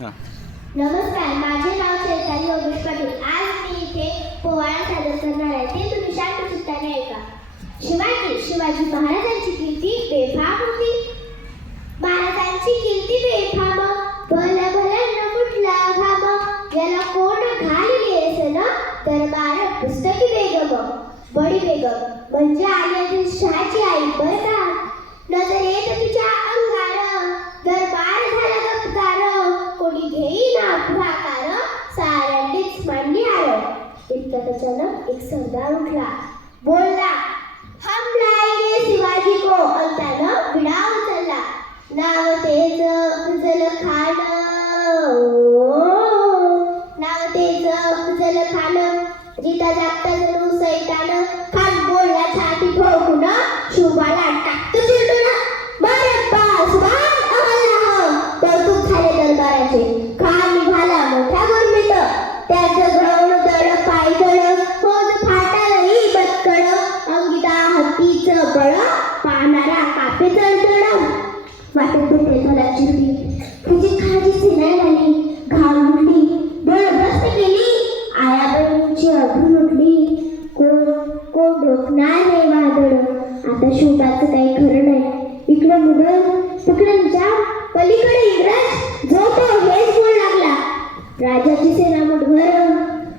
हां. नमस्कार, माझे नाव चैताली योगेश पाटील. आज मी इथे पोवाडा सादर करणार आहे. ते तुम्ही शांत चित्ताने ऐका. शिवाजी महाराजांची कीर्ती बेफाम होती. महाराजांची कीर्ती बेफाम, भल्या भल्यांना कुठला घाम, याला कोण घालली असेल दरबार पुस्तकी बेगम. बडी बेगम म्हणजे आदिलशहाची आई बरं का. नजर येत तिच्या अंगार, दरबार झाला गपकार, कोणी घेईना पुढाकार, साऱ्यांनीच मांडली हार. इतक्यात अचानक एक सरदार उठला, बोलला, हम लाएंगे शिवाजी को. त्यानं विडा उचलला. नाव तेज अफजल खान, नाव तेज अफजल खान, जिता जागता जणू सैतान. खान बोलला छाती ठोकून, शुभाला टाकतो चिरडून. बरं सुभान अहल्लाह, कौतुक झाले दरबाराचे. खान निघाला मोठ्या गुरमीत, त्याचं गळून दड पायदळ, होज फाटालही बत्कळ, अंगिता हत्तीचं बळ, पाहणारा कापे जळजळ. वाटेत भेटेल मला चिरडी, तिची खाजी सिनाय झाली, घाम उठली, डोळभ्रष्ट केली, आयाबाईंची अधून उठली. कोण रोखणार नाही वादळ, आता शुभाचं काही खरं नाही. इकडं मुघल, तिकडं निजाम, पलीकडे इंग्रज, जो तो हेच बोल लागला. राजाची सेना मुठभर,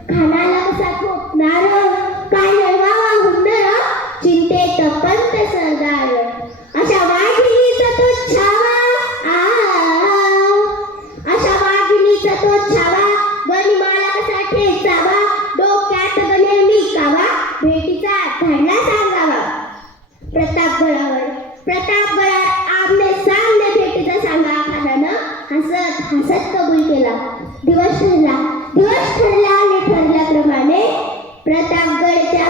खानाला कसा खोपणार, काय जळवावा हुंदर, चिंतेत पंत सरदार. अशा वाघिणीचा तो छावा, अशा वाघिणीचा तो छावा, गनिमाला कसा ठेचावा, डोक्यात नेहमी कावा, भेटीचा धाडला सांगावा. प्रतापगडावर आमने सामने भेटीचा सांगा खानानं हसत हसत कबूल केला. दिवस ठरला आणि ठरल्याप्रमाणे प्रतापगडच्या